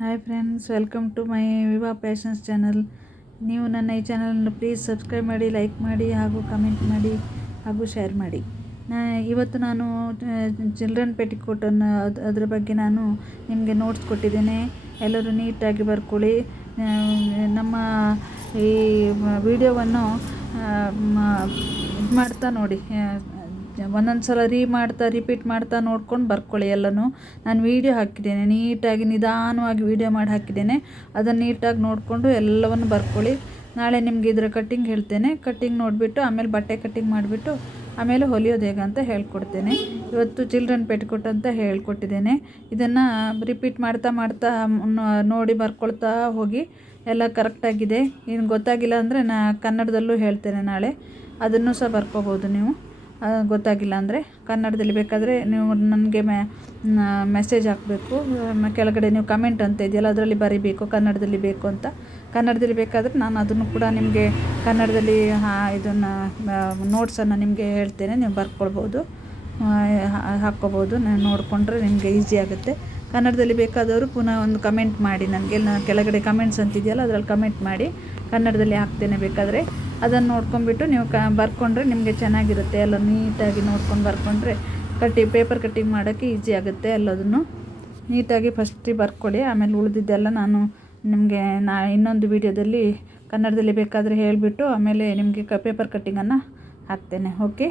Hi friends, welcome to my viva passions channel. ನೀವು ನನ್ನ ಈ ಚಾನಲನ್ನು ಪ್ಲೀಸ್ ಸಬ್ಸ್ಕ್ರೈಬ್ ಮಾಡಿ, ಲೈಕ್ ಮಾಡಿ ಹಾಗೂ ಕಮೆಂಟ್ ಮಾಡಿ ಹಾಗೂ ಶೇರ್ ಮಾಡಿ. ಇವತ್ತು ನಾನು ಚಿಲ್ಡ್ರನ್ ಪೆಟಿಕೋಟನ್ನು ಅದರ ಬಗ್ಗೆ ನಾನು ನಿಮಗೆ ನೋಟ್ಸ್ ಕೊಟ್ಟಿದ್ದೇನೆ. ಎಲ್ಲರೂ ನೀಟಾಗಿ ಬರ್ಕೊಳ್ಳಿ. ನಮ್ಮ ಈ ವಿಡಿಯೋವನ್ನು ಇದು ಮಾಡ್ತಾ ನೋಡಿ, ಒಂದೊಂದು ಸಲ ರಿಪೀಟ್ ಮಾಡ್ತಾ ನೋಡ್ಕೊಂಡು ಬರ್ಕೊಳ್ಳಿ. ಎಲ್ಲನೂ ನಾನು ವೀಡಿಯೋ ಹಾಕಿದ್ದೇನೆ, ನೀಟಾಗಿ ನಿಧಾನವಾಗಿ ವೀಡಿಯೋ ಮಾಡಿ ಹಾಕಿದ್ದೇನೆ. ಅದನ್ನು ನೀಟಾಗಿ ನೋಡಿಕೊಂಡು ಎಲ್ಲವನ್ನು ಬರ್ಕೊಳ್ಳಿ. ನಾಳೆ ನಿಮಗೆ ಇದರ ಕಟ್ಟಿಂಗ್ ಹೇಳ್ತೇನೆ. ಕಟ್ಟಿಂಗ್ ನೋಡಿಬಿಟ್ಟು ಆಮೇಲೆ ಬಟ್ಟೆ ಕಟ್ಟಿಂಗ್ ಮಾಡಿಬಿಟ್ಟು ಆಮೇಲೆ ಹೊಲಿಯೋದು ಹೇಗೆ ಅಂತ ಹೇಳ್ಕೊಡ್ತೇನೆ. ಇವತ್ತು ಚಿಲ್ಡ್ರನ್ ಪೆಟಿಕೋಟ್ ಅಂತ ಹೇಳ್ಕೊಟ್ಟಿದ್ದೇನೆ. ಇದನ್ನು ರಿಪೀಟ್ ಮಾಡ್ತಾ ನೋಡಿ ಬರ್ಕೊಳ್ತಾ ಹೋಗಿ. ಎಲ್ಲ ಕರೆಕ್ಟಾಗಿದೆ. ಇನ್ನು ಗೊತ್ತಾಗಿಲ್ಲ ಅಂದರೆ ಕನ್ನಡದಲ್ಲೂ ಹೇಳ್ತೇನೆ ನಾಳೆ. ಅದನ್ನು ಸಹ ಬರ್ಕೋಬೋದು ನೀವು. ಗೊತ್ತಾಗಿಲ್ಲ ಅಂದರೆ ಕನ್ನಡದಲ್ಲಿ ಬೇಕಾದರೆ ನೀವು ನನಗೆ ಮೆಸೇಜ್ ಹಾಕಬೇಕು. ಕೆಳಗಡೆ ನೀವು ಕಮೆಂಟ್ ಅಂತ ಇದೆಯಲ್ಲ, ಅದರಲ್ಲಿ ಬರೀಬೇಕು ಕನ್ನಡದಲ್ಲಿ ಬೇಕು ಅಂತ. ಕನ್ನಡದಲ್ಲಿ ಬೇಕಾದರೆ ನಾನು ಅದನ್ನು ಕೂಡ ನಿಮಗೆ ಕನ್ನಡದಲ್ಲಿ ಇದನ್ನು ನೋಟ್ಸನ್ನು ನಿಮಗೆ ಹೇಳ್ತೇನೆ. ನೀವು ಬರ್ಕೊಳ್ಬೋದು, ಹಾಕ್ಕೋಬೋದು. ನಾನು ನೋಡಿಕೊಂಡ್ರೆ ನಿಮಗೆ ಈಸಿ ಆಗುತ್ತೆ. ಕನ್ನಡದಲ್ಲಿ ಬೇಕಾದವರು ಪುನಃ ಒಂದು ಕಮೆಂಟ್ ಮಾಡಿ ನನಗೆ. ಕೆಳಗಡೆ ಕಮೆಂಟ್ಸ್ ಅಂತಿದೆಯಲ್ಲ, ಅದರಲ್ಲಿ ಕಮೆಂಟ್ ಮಾಡಿ. ಕನ್ನಡದಲ್ಲಿ ಹಾಕ್ತೇನೆ. ಬೇಕಾದರೆ ಅದನ್ನು ನೋಡ್ಕೊಂಡ್ಬಿಟ್ಟು ನೀವು ಬರ್ಕೊಂಡ್ರೆ ನಿಮಗೆ ಚೆನ್ನಾಗಿರುತ್ತೆ. ಎಲ್ಲ ನೀಟಾಗಿ ನೋಡ್ಕೊಂಡು ಬರ್ಕೊಂಡ್ರೆ ಪೇಪರ್ ಕಟ್ಟಿಂಗ್ ಮಾಡೋಕ್ಕೆ ಈಸಿ ಆಗುತ್ತೆ. ಎಲ್ಲದನ್ನು ನೀಟಾಗಿ ಫಸ್ಟಿಗೆ ಬರ್ಕೊಳ್ಳಿ. ಆಮೇಲೆ ಉಳಿದಿದ್ದೆಲ್ಲ ನಾನು ನಿಮಗೆ ಇನ್ನೊಂದು ವೀಡಿಯೋದಲ್ಲಿ ಕನ್ನಡದಲ್ಲಿ ಬೇಕಾದರೆ ಹೇಳಿಬಿಟ್ಟು ಆಮೇಲೆ ನಿಮಗೆ ಪೇಪರ್ ಕಟ್ಟಿಂಗನ್ನು ಹಾಕ್ತೇನೆ. ಓಕೆ.